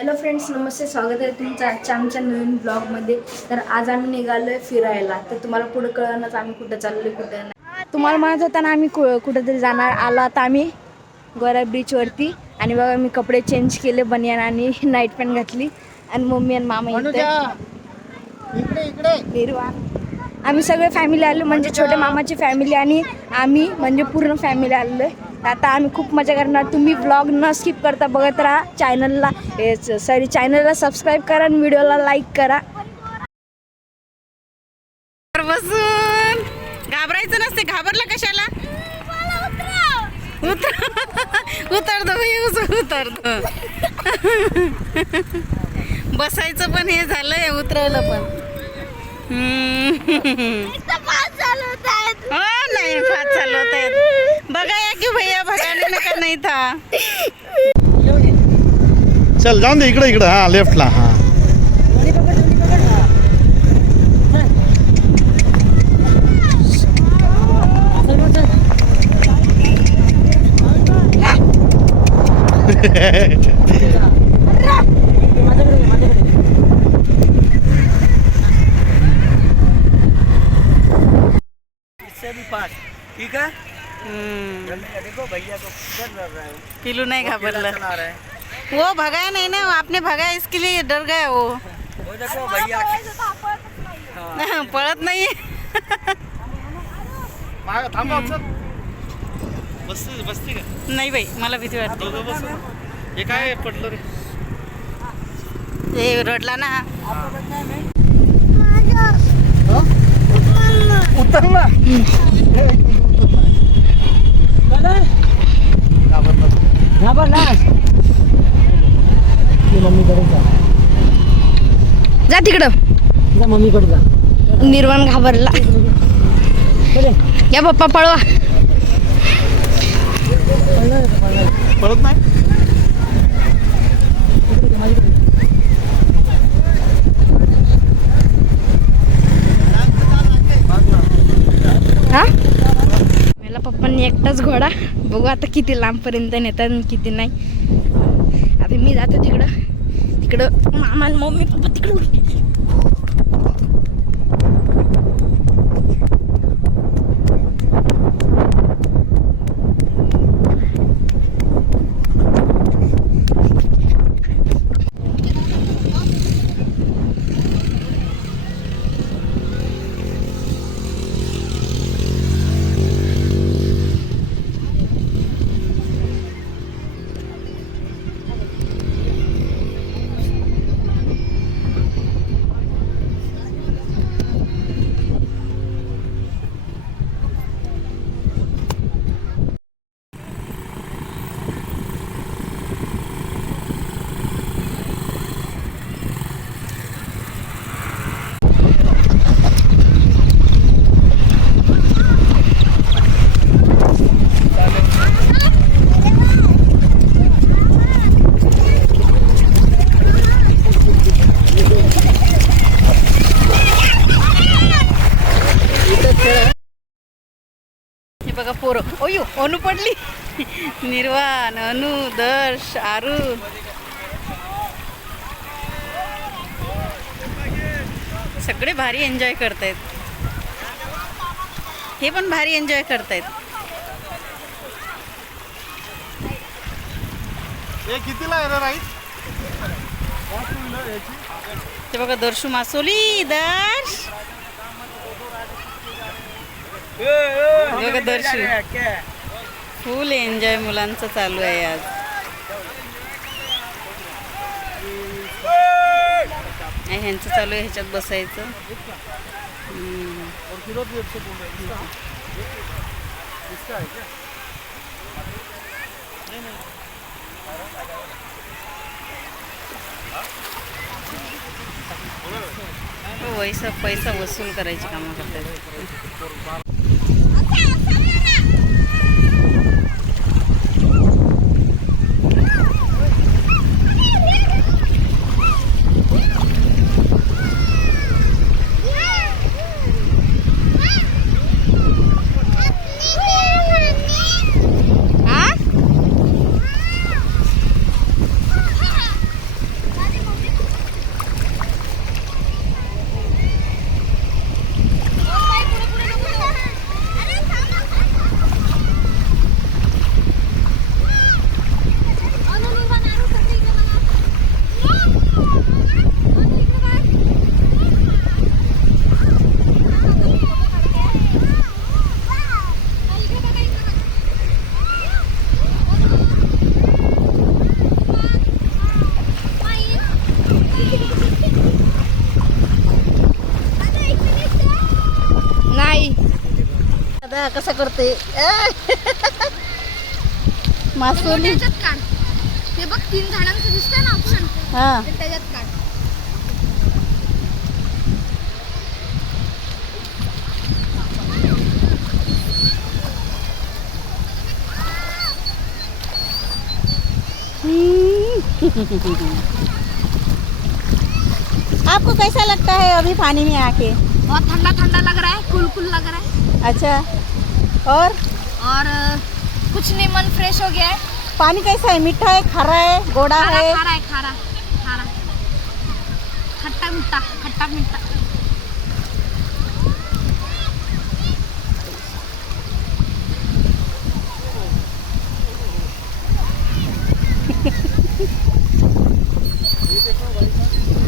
Hello friends नमस्ते स्वागत आहे तुमचं आजच्या आमच्या नवीन ब्लॉगमध्ये तर आज आम्ही निघालोय फिरायला. तर तुम्हाला पुढे कळणच आम्ही कुठं चाललोय कुठं नाही. तुम्हाला म्हणत होता ना आम्ही कु कुठेतरी जाणार. आलो आता आम्ही गोरा बीचवरती आणि बघा मी कपडे चेंज केले बनियान आणि नाईट पॅन्ट घातली. आणि मम्मी आणि मामा इकडे इकडे. निर्वाण आम्ही सगळे फॅमिली आलो म्हणजे छोट्या मामाची फॅमिली आणि आम्ही म्हणजे पूर्ण फॅमिली आलेलो आहे आता आम्ही खूप मजा करणार. तुम्ही ब्लॉग न स्किप करता बघत राहा. चॅनलला सॉरी चॅनलला सबस्क्राईब करा आणि व्हिडिओला लाईक करा. बसून. घाबरायचं नसते. घाबरला कशाला? उतर. उतरतो भाई उतरतो. बसायचं पण हे झालंय उतरवलं पण. हो नाही फार चालवत आहेत. बघा या की भैया भगाने नका नाही था. चल जाऊन दे इकडे इकडे. हा लेफ्टला हा. देखो भैया है पिलू नाही घाबरलं है। वो भगाया नहीं ना आपने भगाया इसके लिए डर गया वो। वो देखो भैया पळत नाही नाही बाई मला भीती वाटते. हे काय पडलं रे. हे रडला ना. उतर ना जा. तिकडं. मम्मीकडे जा. निर्वाण घाबरला. या पप्पा पळवा. पडत नाही? हा? पप्पांनी एकटाच घोडा. बघू आता किती लांबपर्यंत नेतात आणि किती नाही. आता मी जातो तिकडं. तिकडं मामा मम्मी पप्पा तिकडं बघा पोरं. ओयू अनु पडली. निर्वाण अनु दर्श आरू. सगळे भारी एन्जॉय करतायत. हे पण भारी एन्जॉय करतायत. हे ते बघा दर्शू मासोली दर्श. बघा फुल एन्जॉय मुलांचं चालू आहे आज. ह्यांचं चालू आहे ह्याच्यात बसायचं. हम्म. हो, पैसा पैसा वसूल करायची कामं करतात. हा, करते. मासोली. त्याच्यात काढ. ते बघ तीन झाडांचं दिसतंय ना ऑप्शन हा. त्याच्यात काढ. आपको कैसा लगता है अभी पानी में आके? बहुत ठंडा ठंडा लग रहा है कुल कुल लग रहा है। अच्छा। और? और कुछ नहीं मन फ्रेश हो गया है। पानी कैसा है? मीठा है? खारा है? गोड़ा खारा है? खारा है खारा खारा। खट्टा मिट्टा खट्टा मिट्टा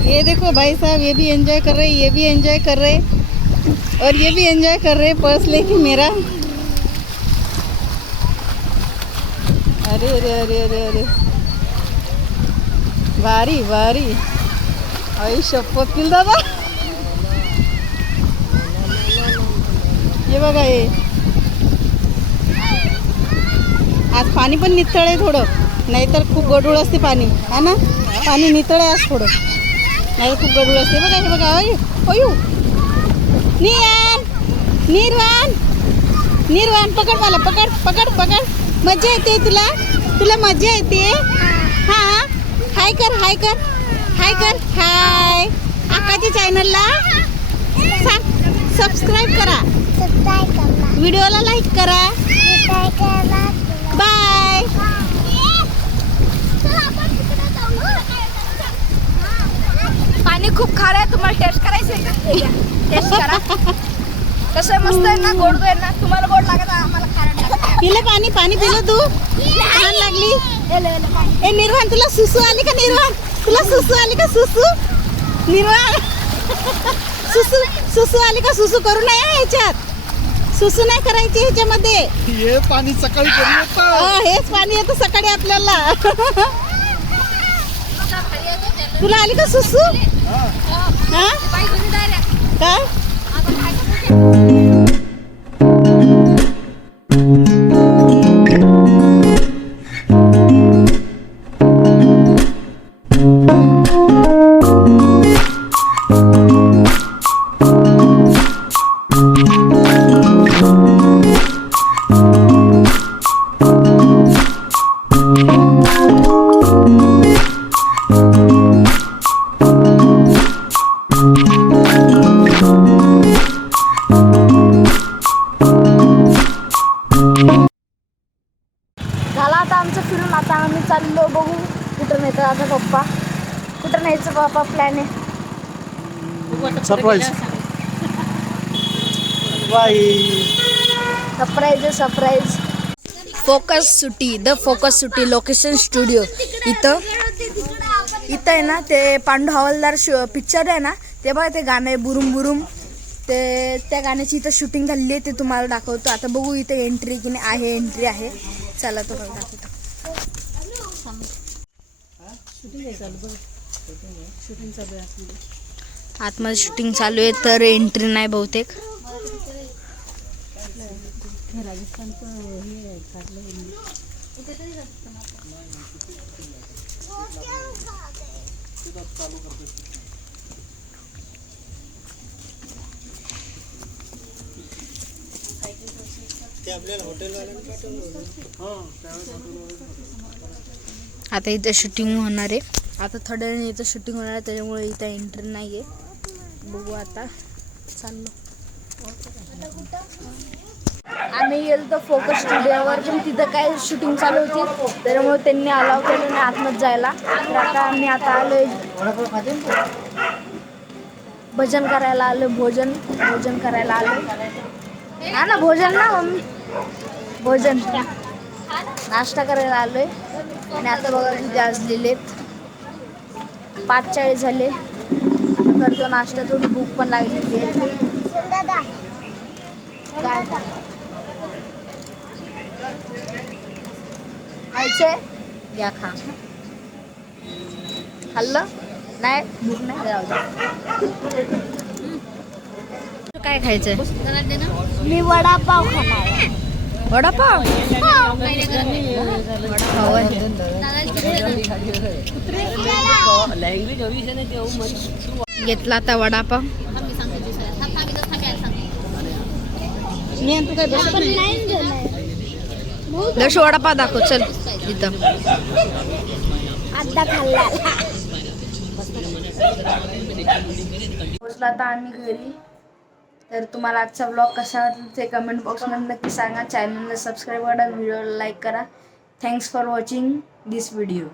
ये देखो भाई साहब ये भी एंजॉय कर रहे ये भी एंजॉय कर रहे और ये भी एंजॉय कर रहे पर्स लेके मेरा अरे अरे अरे अरे अरे भारी भारी आई शपथ किल दादा. हे बघा हे. आज पाणी पण नितळ आहे थोडं. नाहीतर खूप गडूळ असते पाणी. हा ना? पाणी नितळ आहे आज थोडं. नाही खूप गडूळ असते. बघा हे बघा. अय अयू निर्वाण. निर्वाण. पकड मला. पकड पकड पकड. मजा येते तुला? तुला मजा येते? हा? हाय कर हाय कर. हाय कर हाय. आकाच्या चॅनलला सांग सबस्क्राईब करा. व्हिडिओला लाईक करा. बाय पाणी खूप खारं आहे तुम्हाला टेस्ट करायचं आहे का? टेस्ट करा. कसं मस्त आहे ना? गोड आहे ना? तुम्हाला गोड लागत आहे, आम्हाला खारट लागतं. पिलं पाणी पाणी पिलं तू. छान लागली. ए निर्वाण तुला सुसू आली का निर्वाण? तुला सुसू आली का सुसू? निर्वाण. सुसू सुसू आली का सुसू? करू नये ह्याच्यात. सुसू नाही करायची ह्याच्यामध्ये. हे पाणी सकाळी हा, हेच पाणी येतं सकाळी आपल्याला. तुला आली का सुसू? हा. काय सरप्राईज सरप्राईज आहे सरप्राईज फोकस सुटी द फोकस सुटी लोकेशन स्टुडिओ इथं इथं आहे ना ते पांडू हवालदार शो पिक्चर आहे ना ते बघा ते गाणं आहे बुरुम बुरुम. ते त्या गाण्याची इथं शूटिंग झालेली आहे ते तुम्हाला दाखवतो. आता बघू इथं एंट्री की नाही आहे एंट्री आहे. चला तुम्हाला दाखवतो. आतमध्ये शूटिंग चालू आहे तर एंट्री नाही बहुतेक. आता इथं शूटिंग होणार आहे. आता थोड्या वेळाने इथं शूटिंग होणार आहे त्याच्यामुळे इथं एंट्री नाही आहे बघू आता. चाललो. आम्ही गेलो तर फोकस स्टुडिओवर पण तिथं काय शूटिंग चालू होती त्याच्यामुळे त्यांनी अलाव केलं नाही आतमध्ये जायला. तर आता आम्ही आता आलोय. भजन करायला आलो भोजन भोजन करायला आलो हा ना भोजन ना मम्मी? भोजन. नाश्ता करायला आलोय. आणि आता बघा किती लिहिलेत पाच चाळीस झाले. करतो नाश्ता थोडी भूक पण काय खायचंय घ्या खा. खाल्लं? नाही भूक नाही जाऊ दे. काय खायचंय? मी वडापाव खाणार वडापाव? मी आणि तू पण नाही गेलाय दर्श वडापाव दाखव चल इथं. आता पोचलो आता आम्ही घरी. तर तुम्हाला आजचा ब्लॉग कसा वाटला ते कमेंट बॉक्समध्ये नक्की सांगा. चॅनलला सबस्क्राईब करा व्हिडिओला लाईक करा. Thanks for watching this video